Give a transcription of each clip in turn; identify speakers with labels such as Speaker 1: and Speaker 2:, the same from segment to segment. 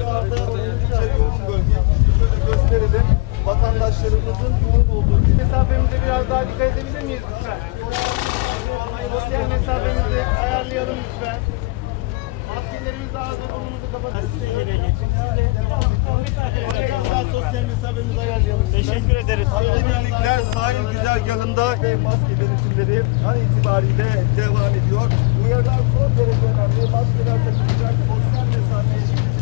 Speaker 1: Buralarda oldukça yoğun bölge. Şöyle gösterelim. Vatandaşlarımızın yoğun olduğu. Mesafemize biraz daha dikkat edebilir miyiz lütfen? Sosyal mesafemizi ayarlayalım lütfen. Maskelerimizi ağzı burnumuzu kapatalım. Siz de geriye geçin. Biraz daha sosyal mesafemizi ayarlayalım.
Speaker 2: Teşekkür ederiz.
Speaker 1: Birlikler sahil güzergahında maske denetimleri an itibariyle devam ediyor. Uyarılar son derece önemli. Maskeler takılacak, sosyal mesafe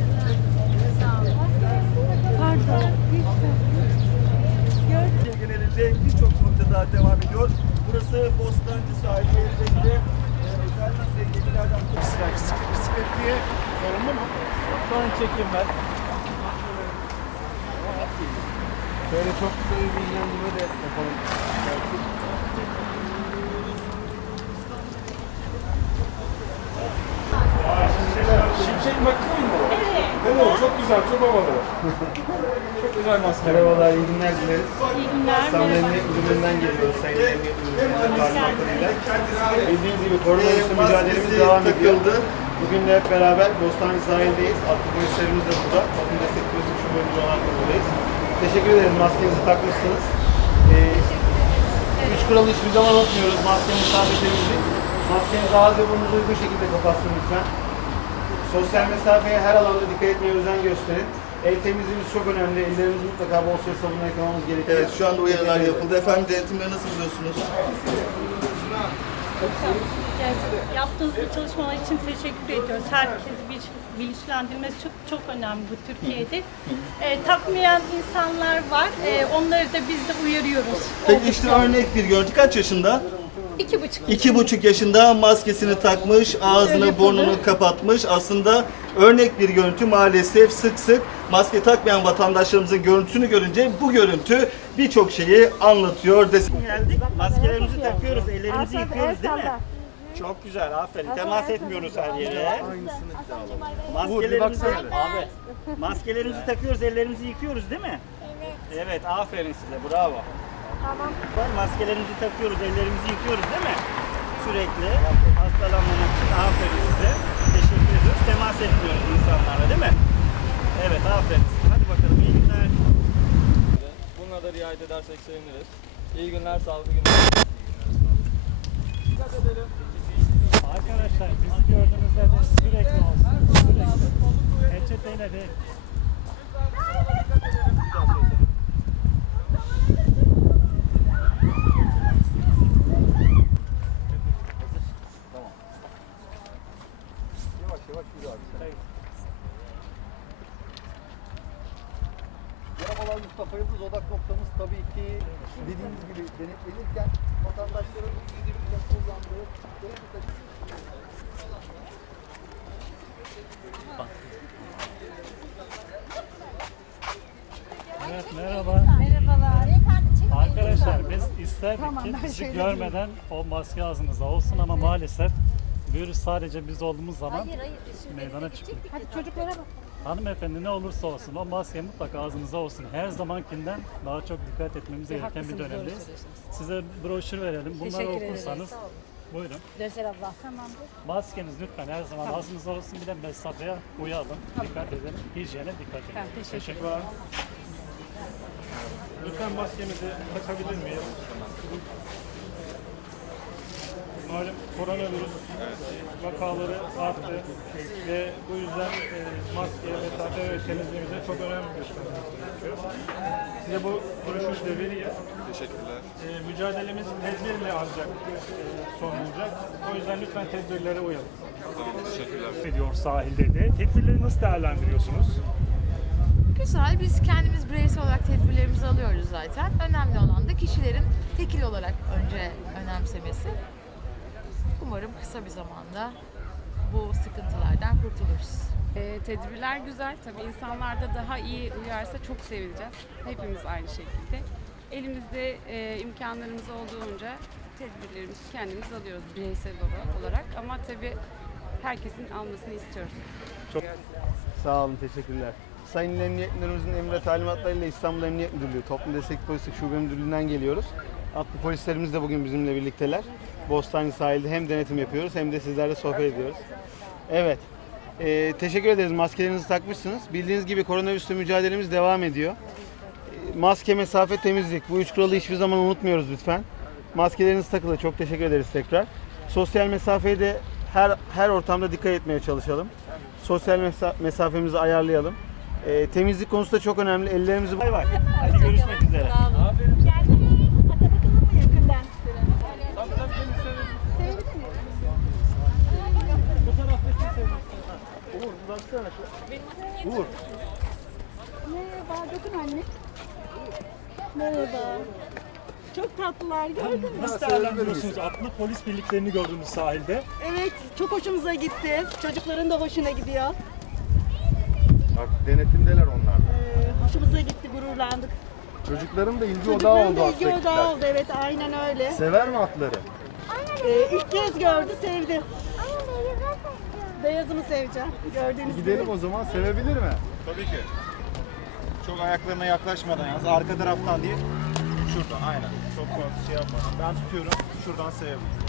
Speaker 1: genelinde birçok noktada devam ediyor. Burası Bostancı sahil şehrinde özel sevgililerden
Speaker 2: Bisikletliye sorumlu mu? Şu an çekim ver. Şöyle çok kısa bir bilgilendirme de yapalım.
Speaker 3: Şimşek makine mi bu? Evet. Değil mi? Çok güzel, çok havalı. Çok güzel maske.
Speaker 2: Merhabalar, iyi günler dileriz.
Speaker 4: İyi günler.
Speaker 2: İstanbul Emniyet Müdürlüğü'nden geliyoruz. Sayın Emniyet Müdürlüğü'nden talimatlarıyla. Bildiğiniz gibi koronavirüsle mücadelemiz devam ediyor. Bugün de hep beraber Bostancı sahildeyiz. Atlı polislerimiz de burada. Toplum Destek Polisi Şubemiz olan buradayız. Teşekkür ederiz. Maskenizi takmışsınız. 3 kuralı hiçbir zaman unutmuyoruz. Maske mesafemizi. Maskenizi ağız ve burnunuzu uygun şekilde kapatsın lütfen. Sosyal mesafeye her alanda dikkat etmeye özen gösterin. El temizliğimiz çok önemli. Ellerimizi mutlaka bol suya sabunla yıkamamız gerekiyor.
Speaker 1: Evet, şu anda uyarılar yapıldı. Efendim denetimleri nasıl buluyorsunuz?
Speaker 4: Yaptığınız bu çalışmalar için teşekkür ediyoruz. Herkesi bilinçlendirmesi çok önemli bu Türkiye'de. Takmayan insanlar var. Onları da biz de uyarıyoruz.
Speaker 1: Peki işte örnek bir görüntü. Kaç yaşında?
Speaker 4: 2,5.
Speaker 1: 2,5 yaşında maskesini takmış, ağzını burnunu kapatmış. Aslında örnek bir görüntü. Maalesef sık sık maske takmayan vatandaşlarımızın görüntüsünü görünce bu görüntü birçok şeyi anlatıyor.
Speaker 2: Geldik. Maskelerimizi takıyoruz, ellerimizi yıkıyoruz değil mi? Çok güzel, aferin. Temas etmiyoruz her yere. Maskelerimizi takıyoruz, ellerimizi yıkıyoruz değil mi? Evet. Evet, aferin size, bravo. Tamam. Maskelerimizi takıyoruz, ellerimizi yıkıyoruz değil mi? Sürekli hastalanmamak için aferin size. Teşekkür ediyoruz. Temas etmiyoruz insanlarla değil mi? Evet, aferin size. Hadi bakalım, iyi günler.
Speaker 3: Bununla da riayet edersek seviniriz. İyi günler, sağlıklı günler. Dikkat edelim.
Speaker 5: Arkadaşlar bizi gördüğünüzde de sürekli olsun. Sürekli. Peçeteyle değil.
Speaker 1: Merhabalar, Mustafa Yıldız. Odak noktamız tabii ki dediğimiz gibi denetlenirken vatandaşların yüzde kullandığı
Speaker 5: Evet merhaba.
Speaker 6: Merhabalar.
Speaker 5: Arkadaşlar biz isterdik ki bizi görmeden o maske ağzınızda olsun ama maalesef virüs sadece biz olduğumuz zaman meydana çıkıyor.
Speaker 6: Hadi çocuklara bak.
Speaker 5: Hanımefendi ne olursa olsun o maske mutlaka ağzınıza olsun. Her zamankinden daha çok dikkat etmemiz gereken bir dönemdeyiz. Size broşür verelim. Bunları okursanız buyurun.
Speaker 6: Döser abla. Tamamdır.
Speaker 5: Maskeniz lütfen her zaman ağzınıza olsun. Bir de mesafeye uyalım. Dikkat edelim. Hijyene dikkat edelim. Teşekkürler.
Speaker 3: Lütfen maskemizi takabilir miyiz?
Speaker 5: Malum koronavirüs vakaları arttı ve bu yüzden maske, mesafe ve temizliğimize çok önem göstermemiz gerekiyor. Size bu broşürü de vereyim.
Speaker 3: Teşekkürler.
Speaker 5: Mücadelemiz tedbirle ancak son bulacak. O yüzden lütfen tedbirlere uyalım.
Speaker 3: Tamam, teşekkürler.
Speaker 5: Ediyor sahilde de. Tedbirleri nasıl değerlendiriyorsunuz?
Speaker 7: Güzel. Biz kendimiz bireysel olarak tedbirlerimizi alıyoruz zaten. Önemli olan da kişilerin tekil olarak önce önemsemesi. Umarım kısa bir zamanda bu sıkıntılardan kurtuluruz.
Speaker 8: Tedbirler güzel. Tabii insanlar da daha iyi uyarsa çok sevineceğiz. Hepimiz aynı şekilde. Elimizde imkanlarımız olduğunca tedbirlerimizi kendimiz alıyoruz bireysel olarak. Ama tabii herkesin almasını istiyoruz.
Speaker 2: Çok sağ olun, teşekkürler. Sayın Emniyet Müdürümüzün emir ve talimatlarıyla İstanbul Emniyet Müdürlüğü, Toplum Destek Polisi Şube Müdürlüğü'nden geliyoruz. Atlı polislerimiz de bugün bizimle birlikteler. Bostancı sahilde hem denetim yapıyoruz hem de sizlerle sohbet ediyoruz. Evet.
Speaker 1: Teşekkür ederiz. Maskelerinizi takmışsınız. Bildiğiniz gibi koronavirüsle mücadelemiz devam ediyor. Maske, mesafe, temizlik. Bu üç kuralı hiçbir zaman unutmuyoruz lütfen. Maskeleriniz takılı. Çok teşekkür ederiz tekrar. Sosyal mesafeyi de her ortamda dikkat etmeye çalışalım. Sosyal mesafemizi ayarlayalım. Temizlik konusu da çok önemli. Ellerimizi...
Speaker 2: Bay bay. Hadi görüşmek üzere.
Speaker 1: Uğur, baksana. Uğur.
Speaker 6: Merhaba, dokun anne. Merhaba. Çok tatlılar, gördün mü?
Speaker 9: Nasıl değerlendiriyorsunuz? Atlı polis birliklerini gördüğünüz sahilde.
Speaker 6: Evet, çok hoşumuza gitti. Çocukların da hoşuna gidiyor.
Speaker 10: Bak denetimdeler onlar.
Speaker 6: Hoşumuza gitti, gururlandık.
Speaker 10: Çocukların da ilgi odağı
Speaker 6: Çocukların
Speaker 10: oldu
Speaker 6: da ilgi
Speaker 10: atlı
Speaker 6: odağı
Speaker 10: ekipler.
Speaker 6: oldu, evet aynen öyle.
Speaker 10: Sever mi atları?
Speaker 6: İlk kez gördü, sevdi. Beyazımı seveceğim, gördüğünüz gibi.
Speaker 10: Gidelim o zaman, sevebilir mi?
Speaker 11: Tabii ki. Çok ayaklarına yaklaşmadan yalnız arka taraftan değil. Şuradan aynen. Çok fazla şey yapmadan. Ben tutuyorum. Şuradan sevebilirim.